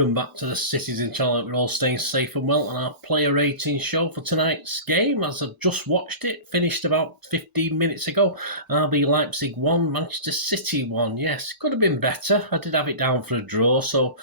welcome back to the Citytilidie channel. We're all staying safe and well on our player rating show for tonight's game. As I've just watched it, finished about 15 minutes ago. RB Leipzig 1, Manchester City 1. Yes, could have been better. I did have it down for a draw, so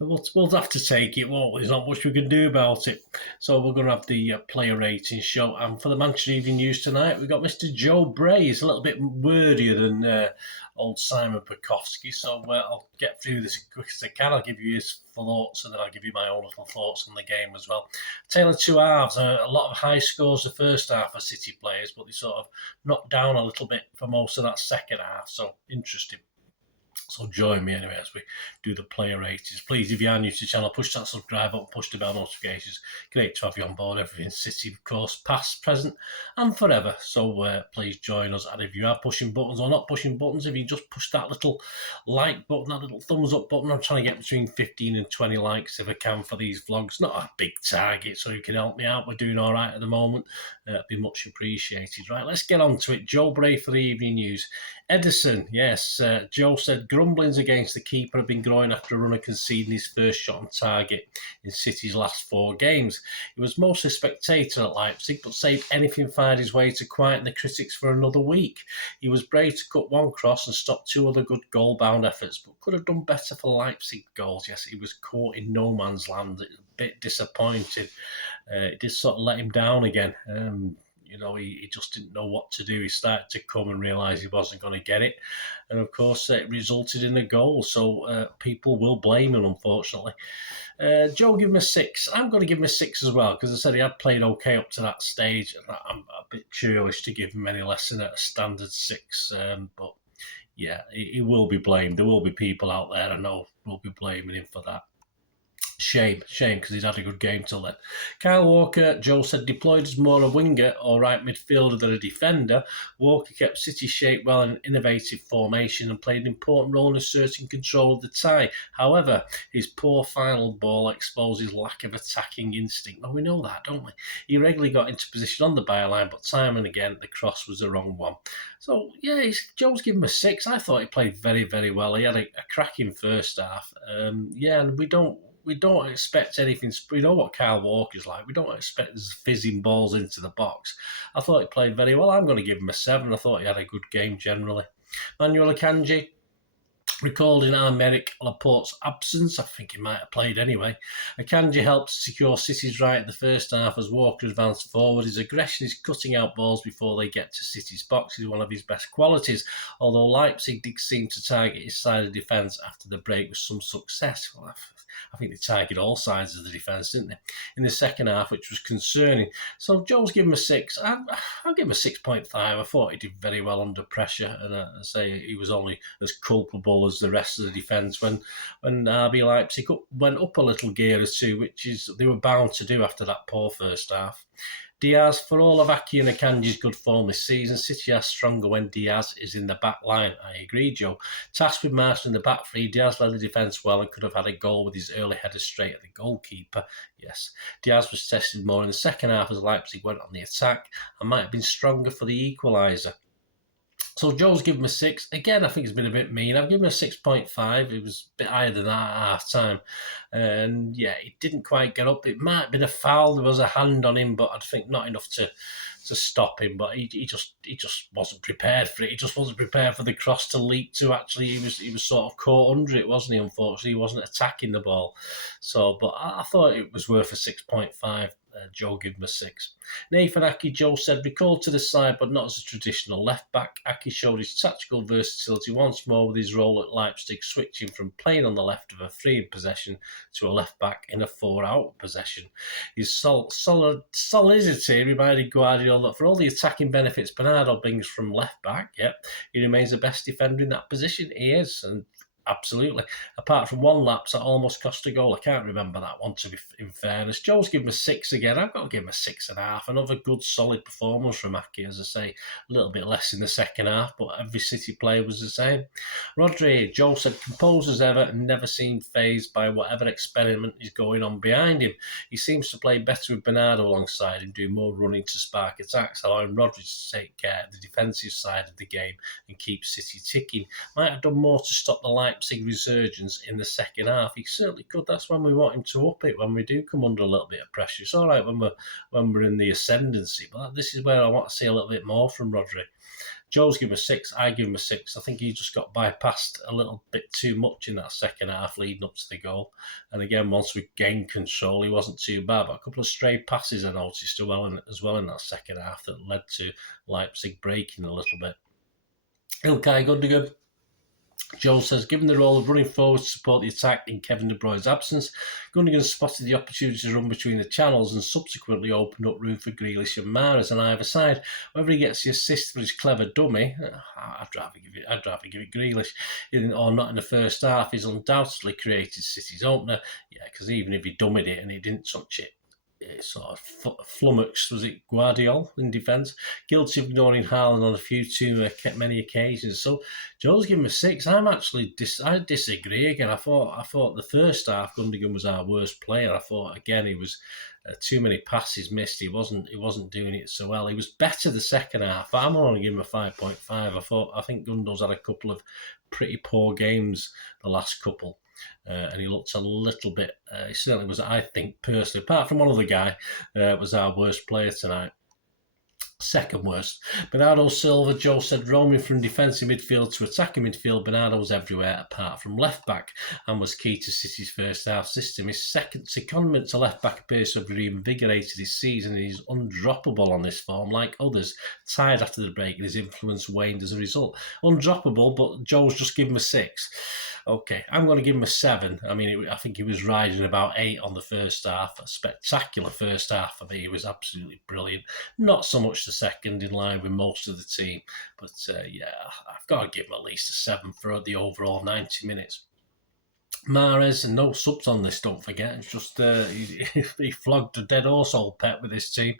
we'll have to take it, won't we? There's not much we can do about it. So we're going to have the player rating show. And for the Manchester Evening News tonight, we've got Mr. Joe Bray. He's a little bit wordier than old Simon Bukowski. So I'll get through this as quick as I can. I'll give you his thoughts and then I'll give you my own little thoughts on the game as well. Tale of Two Halves. A lot of high scores the first half for City players, but they sort of knocked down a little bit for most of that second half. So interesting. So join me anyway as we do the player ratings. Please, if you are new to the channel, push that subscribe button, push the bell notifications. Great to have you on board. Everything City, of course, past, present, and forever. So please join us. And if you are pushing buttons or not pushing buttons, if you just push that little like button, that little thumbs up button, I'm trying to get between 15 and 20 likes if I can for these vlogs. Not a big target, so you can help me out. We're doing all right at the moment. It'd be much appreciated. Right, let's get on to it. Joe Bray for the Evening News. Edison, yes, Joe said grumblings against the keeper have been growing after a runner conceding his first shot on target in City's last 4 games. He was mostly spectator at Leipzig, but said anything find his way to quieten the critics for another week. He was brave to cut one cross and stop 2 other good goal-bound efforts, but could have done better for Leipzig goals. Yes, he was caught in no man's land. It was a bit disappointing. It did sort of let him down again. You know, he just didn't know what to do. He started to come and realise he wasn't going to get it. And, of course, it resulted in a goal. So people will blame him, unfortunately. Joe gave him a 6. I'm going to give him a 6 as well, because I said he had played OK up to that stage. And I'm a bit churlish to give him any less than a standard 6. But, yeah, he will be blamed. There will be people out there I know will be blaming him for that. Shame, because he's had a good game till then. Kyle Walker, Joe said, deployed as more a winger or right midfielder than a defender. Walker kept City shape well in an innovative formation and played an important role in asserting control of the tie. However, his poor final ball exposed his lack of attacking instinct. Well, we know that, don't we? He regularly got into position on the byline, but time and again, the cross was the wrong one. So, yeah, Joe's given him a 6. I thought he played very, very well. He had a cracking first half. And we don't expect anything. We know what Kyle Walker's like. We don't expect there's fizzing balls into the box. I thought he played very well. I'm going to give him a 7. I thought he had a good game generally. Manuel Akanji recalled in Aymeric Laporte's absence. I think he might have played anyway. Akanji helped secure City's right in the first half as Walker advanced forward. His aggression is cutting out balls before they get to City's box is one of his best qualities, although Leipzig did seem to target his side of defence after the break with some success. Well, I think they targeted all sides of the defence, didn't they? In the second half, which was concerning. So Joe's given him a 6. I'll give him a 6.5. I thought he did very well under pressure, and I say he was only as culpable as the rest of the defence when RB Leipzig went up a little gear or two, which is they were bound to do after that poor first half. Diaz, for all of Aki and Akanji's good form this season, City are stronger when Diaz is in the back line. I agree, Joe. Tasked with marshalling the back three, Diaz led the defence well and could have had a goal with his early header straight at the goalkeeper. Yes, Diaz was tested more in the second half as Leipzig went on the attack and might have been stronger for the equaliser. So Joe's given him a 6. Again, I think it's been a bit mean. I've given him a 6.5. It was a bit higher than that at half-time. And, yeah, he didn't quite get up. It might have been a foul. There was a hand on him, but I think not enough to stop him. But he just wasn't prepared for it. He just wasn't prepared for the cross to leap to. Actually, he was sort of caught under it, wasn't he, unfortunately? He wasn't attacking the ball. So, but I thought it was worth a 6.5. Joe gave him a 6. Nathan Aki, Joe said, recalled to the side, but not as a traditional left-back. Aki showed his tactical versatility once more with his role at Leipzig, switching from playing on the left of a 3 in possession to a left-back in a 4 out possession. His solidity reminded Guardiola that for all the attacking benefits Bernardo brings from left-back, he remains the best defender in that position. He is, and absolutely. Apart from one lapse that almost cost a goal. I can't remember that one, to be in fairness. Joe's given him a 6 again. I've got to give him a 6.5. Another good, solid performance from Aki, as I say. A little bit less in the second half, but every City player was the same. Rodri, Joe said, composed as ever and never seemed fazed by whatever experiment is going on behind him. He seems to play better with Bernardo alongside him, doing more running to spark attacks, allowing Rodri to take care of the defensive side of the game and keep City ticking. Might have done more to stop the Leipzig resurgence in the second half. He certainly could. That's when we want him to up it, when we do come under a little bit of pressure. It's all right when we're in the ascendancy, but this is where I want to see a little bit more from Rodri. Joe's given him a 6, I give him a 6. I think he just got bypassed a little bit too much in that second half leading up to the goal. And again, once we gained control, he wasn't too bad. But a couple of stray passes I noticed as well in that second half that led to Leipzig breaking a little bit. Ilkay Gundogan. Joe says, given the role of running forward to support the attack in Kevin De Bruyne's absence, Gundogan spotted the opportunity to run between the channels and subsequently opened up room for Grealish and Mahrez on either side. Whether he gets the assist for his clever dummy, I'd rather give it Grealish, or not in the first half. He's undoubtedly created City's opener. Yeah, because even if he dummied it and he didn't touch it, sort of flummoxed, was it Guardiola in defence? Guilty of ignoring Haaland on a few too many occasions. So Joe's given him a 6. I disagree again. I thought the first half Gundogan was our worst player. I thought again he was too many passes missed. He wasn't doing it so well. He was better the second half. I'm only giving him a 5.5. I think Gundogan's had a couple of pretty poor games the last couple. And he looked a little bit, he certainly was, I think, personally, apart from one other guy, was our worst player tonight. Second worst. Bernardo Silva, Joe said, roaming from defensive midfield to attacking midfield, Bernardo was everywhere apart from left back and was key to City's first half system. His second secondment to left back appears to have reinvigorated his season, and he's undroppable on this form, like others. Tired after the break, and his influence waned as a result. Undroppable, but Joe's just given him a 6. Okay, I'm going to give him a 7. I mean, I think he was riding about 8 on the first half. A spectacular first half for me. He was absolutely brilliant. Not so much the second, in line with most of the team. But yeah, I've got to give him at least a 7 for the overall 90 minutes. Mahrez, and no subs on this, don't forget. It's just he flogged a dead horse, old Pep, with his team.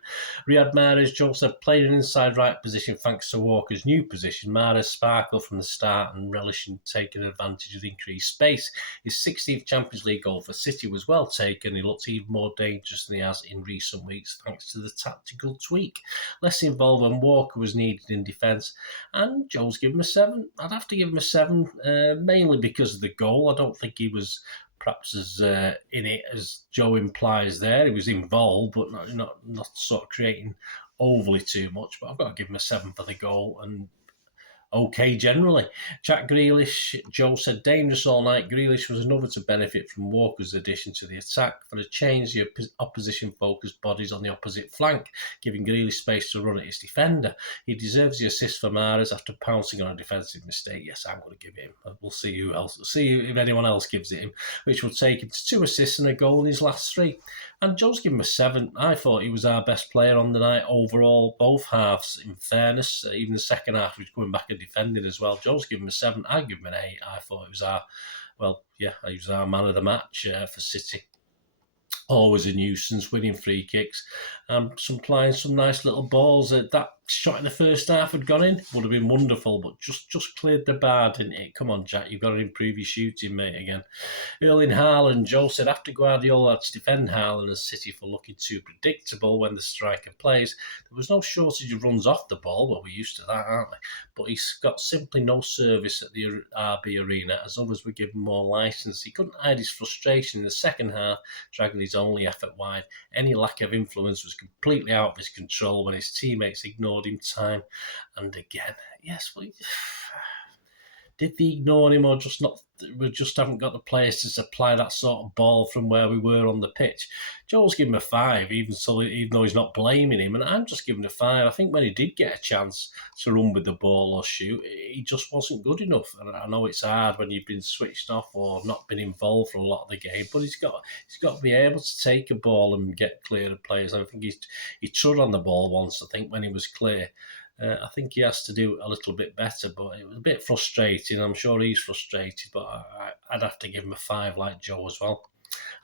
Riyad Mahrez, Joe said, played an inside right position thanks to Walker's new position. Mahrez sparkled from the start and relishing taking advantage of the increased space. His 16th Champions League goal for City was well taken. He looked even more dangerous than he has in recent weeks thanks to the tactical tweak. Less involved when Walker was needed in defence. And Joe's given him a 7. I'd have to give him a 7, mainly because of the goal. I don't think he was perhaps as in it as Joe implies there. He was involved, but not sort of creating overly too much. But I've got to give him a 7 for the goal, and okay generally. Jack Grealish, Joe said, dangerous all night. Grealish was another to benefit from Walker's addition to the attack. For a change, the opposition focused bodies on the opposite flank, giving Grealish space to run at his defender. He deserves the assist for Mahrez after pouncing on a defensive mistake. Yes, I'm going to give it him. We'll see who else. See if anyone else gives it him, which will take him to 2 assists and a goal in his last 3. And Joe's given him a 7. I thought he was our best player on the night overall, both halves. In fairness, even the second half, he was coming back and defending as well. Joe's given him a 7. I give him an 8. I thought he was our man of the match for City. Always a nuisance, winning free kicks, supplying some nice little balls. That shot in the first half had gone in, would have been wonderful, but just cleared the bar, didn't it? Come on, Jack, you've got to improve your shooting, mate, again. Erling Haaland, Joe said, after Guardiola had to defend Haaland and City for looking too predictable when the striker plays, there was no shortage of runs off the ball. Well, we're used to that, aren't we? But he's got simply no service at the RB Arena, as others were given more licence. He couldn't hide his frustration in the second half, dragging his only effort wide. Any lack of influence was completely out of his control when his teammates ignored him time and again. Yes, did they ignore him, or we just haven't got the players to supply that sort of ball from where we were on the pitch? Joel's given him a 5, even though he's not blaming him, and I'm just giving him a 5. I think when he did get a chance to run with the ball or shoot, he just wasn't good enough. And I know it's hard when you've been switched off or not been involved for a lot of the game, but he's got to be able to take a ball and get clear of players. I think he trod on the ball once, I think, when he was clear. I think he has to do a little bit better, but it was a bit frustrating. I'm sure he's frustrated, but I'd have to give him a 5 like Joe as well.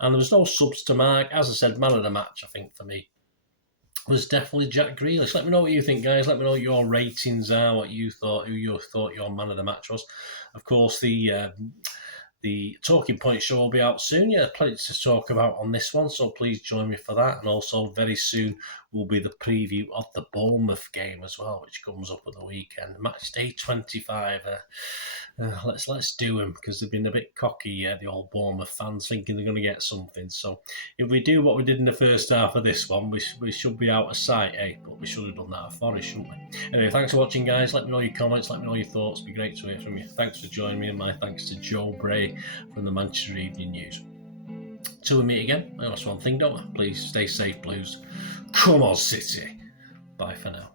And there was no subs to Marc. As I said, man of the match, I think, for me, was definitely Jack Grealish. Let me know what you think, guys. Let me know what your ratings are, who you thought your man of the match was. Of course, the Talking Point show will be out soon. Yeah, plenty to talk about on this one, so please join me for that. And also, very soon will be the preview of the Bournemouth game as well, which comes up at the weekend. Match day 25. let's do them, because they've been a bit cocky, the old Bournemouth fans, thinking they're going to get something. So if we do what we did in the first half of this one, we should be out of sight, but we should have done that at Forest, shouldn't we? Anyway, thanks for watching, guys. Let me know your comments, let me know your thoughts. It'd be great to hear from you. Thanks for joining me, and my thanks to Joe Bray from the Manchester Evening News. Till we meet again, that's one thing, don't I? Please stay safe, Blues. Come on, City. Bye for now.